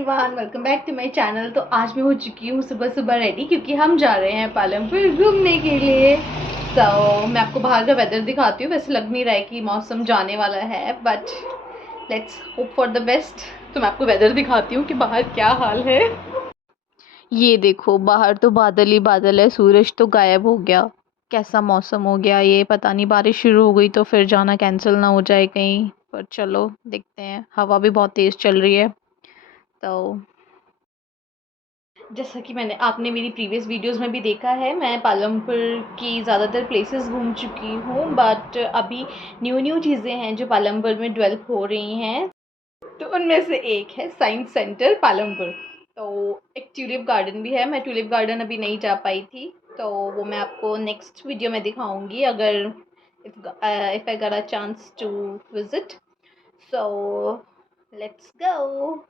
Everyone, welcome back to my channel. तो आज मैं हो चुकी हूँ सुबह सुबह रेडी, क्योंकि हम जा रहे हैं पालमपुर घूमने के लिए। तो मैं आपको बाहर का वेदर दिखाती हूँ। वैसे लग नहीं रहा है कि मौसम जाने वाला है, but let's hope for the best. तो मैं आपको वेदर दिखाती हूँ कि बाहर क्या हाल है। ये देखो, बाहर तो बादल ही बादल है, सूरज तो गायब हो गया। कैसा मौसम हो गया ये, पता नहीं बारिश शुरू हो गई तो फिर जाना कैंसिल ना हो जाए कहीं। पर चलो देखते हैं। हवा भी बहुत तेज़ चल रही है। तो जैसा कि आपने मेरी प्रीवियस वीडियोस में भी देखा है, मैं पालमपुर की ज़्यादातर प्लेसेस घूम चुकी हूँ, बट अभी न्यू न्यू चीज़ें हैं जो पालमपुर में डेवलप हो रही हैं। तो उनमें से एक है साइंस सेंटर पालमपुर। तो एक ट्यूलिप गार्डन भी है। मैं ट्यूलिप गार्डन अभी नहीं जा पाई थी, तो वो मैं आपको नेक्स्ट वीडियो में दिखाऊंगी, अगर if I got a chance to visit. So let's go.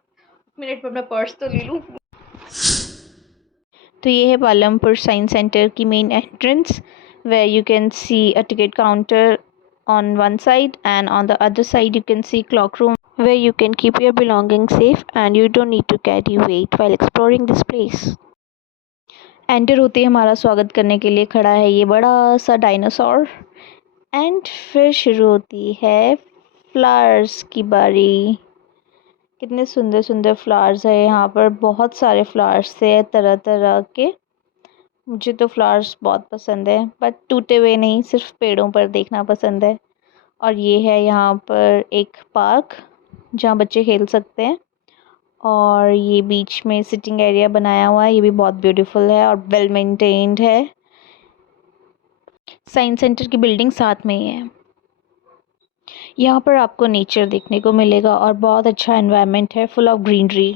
Minute में अपना पर्स तो ले लूँ। तो ये है पालमपुर साइंस सेंटर की main entrance, where you can see a ticket counter on one side, and on the other side you can see clock room where you can keep your belongings safe and you don't need to carry weight while exploring this place. Enter होते ही हमारा स्वागत करने के लिए खड़ा है ये बड़ा सा डायनासोर। एंड फिर शुरू होती है फ्लावर्स की बारी। कितने सुंदर सुंदर फ्लावर्स है यहाँ पर, बहुत सारे फ्लावर्स है तरह तरह के। मुझे तो फ्लावर्स बहुत पसंद है, बट टूटे हुए नहीं, सिर्फ पेड़ों पर देखना पसंद है। और ये है यहाँ पर एक पार्क जहाँ बच्चे खेल सकते हैं, और ये बीच में सिटिंग एरिया बनाया हुआ है। ये भी बहुत ब्यूटीफुल है और वेल मेंटेन्ड है। साइंस सेंटर की बिल्डिंग साथ में ही है। यहाँ पर आपको नेचर देखने को मिलेगा और बहुत अच्छा एनवायरनमेंट है, फुल ऑफ ग्रीनरी।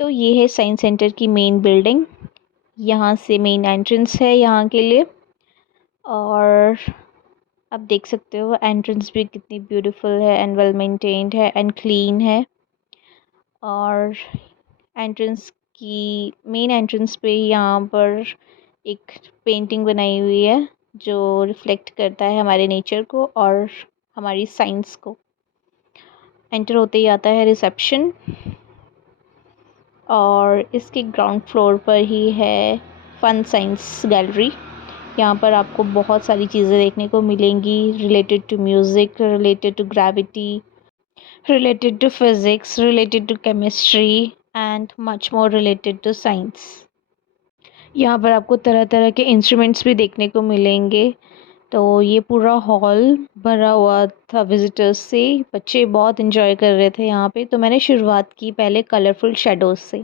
तो ये है साइंस सेंटर की मेन बिल्डिंग। यहाँ से मेन एंट्रेंस है यहाँ के लिए, और आप देख सकते हो एंट्रेंस भी कितनी ब्यूटीफुल है एंड वेल मेंटेन्ड है एंड क्लीन है। और एंट्रेंस की मेन एंट्रेंस पे यहाँ पर एक पेंटिंग बनाई हुई है जो रिफ्लेक्ट करता है हमारे नेचर को और हमारी साइंस को। एंटर होते ही आता है रिसेप्शन, और इसके ग्राउंड फ्लोर पर ही है फन साइंस गैलरी। यहाँ पर आपको बहुत सारी चीज़ें देखने को मिलेंगी related to music, related to gravity, related to physics, related to chemistry and much more related to science. यहाँ पर आपको तरह तरह के इंस्ट्रूमेंट्स भी देखने को मिलेंगे। तो ये पूरा हॉल भरा हुआ था विजिटर्स से। बच्चे बहुत इन्जॉय कर रहे थे यहाँ पे। तो मैंने शुरुआत की पहले कलरफुल शेडोज़ से।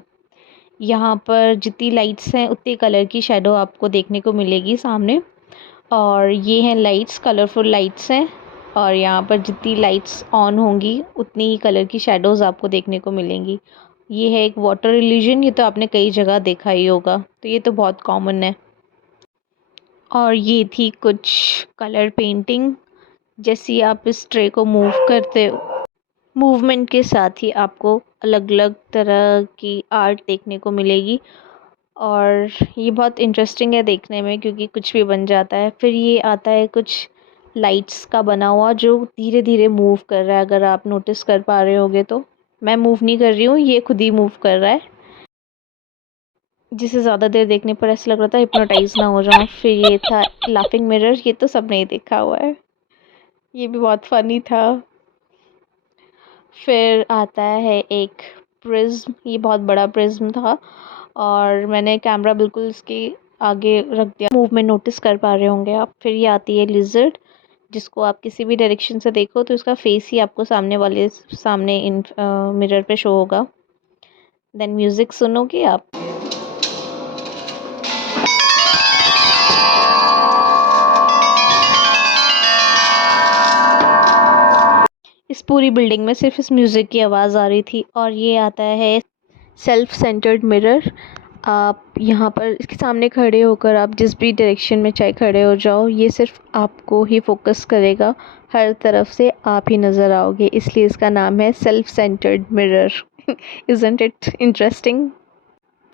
यहाँ पर जितनी लाइट्स हैं उतनी कलर की शेडो आपको देखने को मिलेगी सामने। और ये हैं लाइट्स, कलरफुल लाइट्स हैं। और यहाँ पर जितनी लाइट्स ऑन होंगी उतनी ही कलर की शेडोज़ आपको देखने को मिलेंगी। ये है एक वाटर इल्यूजन, ये तो आपने कई जगह देखा ही होगा, तो ये तो बहुत कॉमन है। और ये थी कुछ कलर पेंटिंग। जैसे आप इस ट्रे को मूव करते हो, मूवमेंट के साथ ही आपको अलग अलग तरह की आर्ट देखने को मिलेगी। और ये बहुत इंटरेस्टिंग है देखने में, क्योंकि कुछ भी बन जाता है। फिर ये आता है कुछ लाइट्स का बना हुआ जो धीरे धीरे मूव कर रहा है। अगर आप नोटिस कर पा रहे होगे तो मैं मूव नहीं कर रही हूँ, ये खुद ही मूव कर रहा है, जिसे ज़्यादा देर देखने पर ऐसा लग रहा था हिप्नोटाइज ना हो जाऊँ। फिर ये था लाफिंग मिरर, ये तो सबने ही देखा हुआ है, ये भी बहुत फ़नी था। फिर आता है एक प्रिज्म, ये बहुत बड़ा प्रिज्म था और मैंने कैमरा बिल्कुल इसके आगे रख दिया, मूवमेंट नोटिस कर पा रहे होंगे आप। फिर ये आती है लिजर्ड, जिसको आप किसी भी डायरेक्शन से देखो तो इसका फेस ही आपको सामने इन मिरर पे शो होगा। देन म्यूज़िक सुनोगे आप। इस पूरी बिल्डिंग में सिर्फ इस म्यूज़िक की आवाज़ आ रही थी। और ये आता है सेल्फ सेंटर्ड मिरर। आप यहाँ पर इसके सामने खड़े होकर आप जिस भी डायरेक्शन में चाहे खड़े हो जाओ, ये सिर्फ आपको ही फोकस करेगा, हर तरफ से आप ही नज़र आओगे, इसलिए इसका नाम है self centred mirror. Isn't it interesting?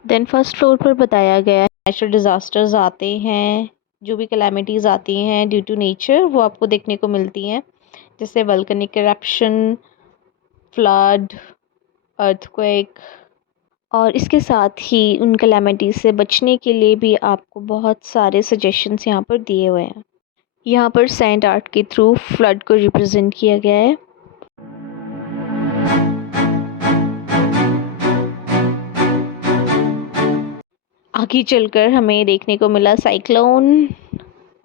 Then first floor पर बताया गया है नेचुरल डिज़ास्टर्स आते हैं, जो भी कैलामिटीज़ आती हैं ड्यू टू नेचर वो आपको देखने को मिलती हैं, जैसे वल्कनिक इरप्शन, फ्लड, अर्थक्वेक। और इसके साथ ही उन कैलामिटीज़ से बचने के लिए भी आपको बहुत सारे सजेशंस यहाँ पर दिए हुए हैं। यहाँ पर सेंट आर्ट के थ्रू फ्लड को रिप्रेजेंट किया गया है। आगे चलकर हमें देखने को मिला साइक्लोन,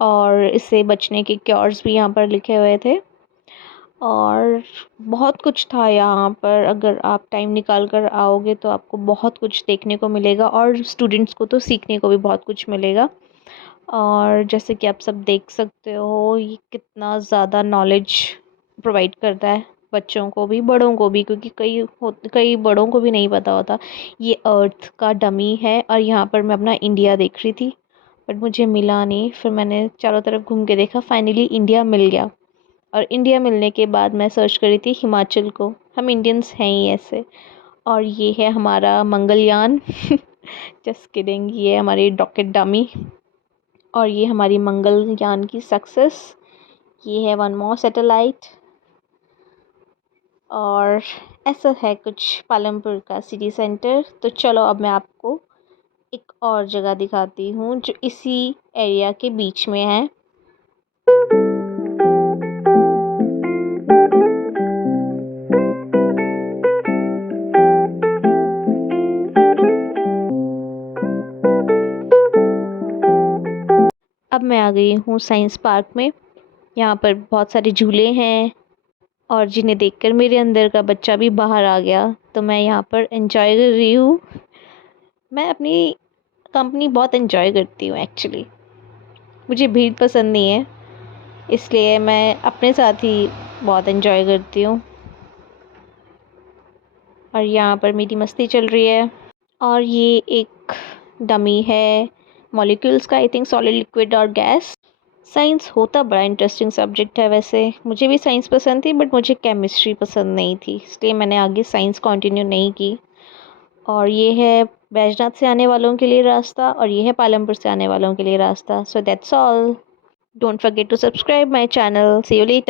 और इससे बचने के क्योर्स भी यहाँ पर लिखे हुए थे, और बहुत कुछ था यहाँ पर। अगर आप टाइम निकाल कर आओगे तो आपको बहुत कुछ देखने को मिलेगा, और स्टूडेंट्स को तो सीखने को भी बहुत कुछ मिलेगा। और जैसे कि आप सब देख सकते हो, ये कितना ज़्यादा नॉलेज प्रोवाइड करता है बच्चों को भी, बड़ों को भी, क्योंकि कई बड़ों को भी नहीं पता होता। ये अर्थ का डमी है, और यहाँ पर मैं अपना इंडिया देख रही थी बट मुझे मिला नहीं। फिर मैंने चारों तरफ घूम के देखा, फाइनली इंडिया मिल गया। और इंडिया मिलने के बाद मैं सर्च करी थी हिमाचल को, हम इंडियंस हैं ही ऐसे। और ये है हमारा मंगलयान। जस्ट किडिंग, ये हमारी रॉकेट डमी, और ये हमारी मंगलयान की सक्सेस। ये है वन मोर सैटेलाइट। और ऐसा है कुछ पालमपुर का सिटी सेंटर। तो चलो अब मैं आपको एक और जगह दिखाती हूँ जो इसी एरिया के बीच में है। अब मैं आ गई हूँ साइंस पार्क में। यहाँ पर बहुत सारे झूले हैं, और जिन्हें देखकर मेरे अंदर का बच्चा भी बाहर आ गया, तो मैं यहाँ पर एंजॉय कर रही हूँ। मैं अपनी कंपनी बहुत एंजॉय करती हूँ एक्चुअली। मुझे भीड़ पसंद नहीं है, इसलिए मैं अपने साथ ही बहुत एंजॉय करती हूँ। और यहाँ पर मेरी मस्ती चल रही है। और ये एक डमी है मॉलिक्यूल्स का, आई थिंक सॉलिड, लिक्विड और गैस। साइंस होता बड़ा इंटरेस्टिंग सब्जेक्ट है वैसे। मुझे भी साइंस पसंद थी बट मुझे केमिस्ट्री पसंद नहीं थी, इसलिए मैंने आगे साइंस कंटिन्यू नहीं की। और ये है बैजनाथ से आने वालों के लिए रास्ता, और ये है पालमपुर से आने वालों के लिए रास्ता। So that's all. Don't forget to subscribe my channel. See you letter.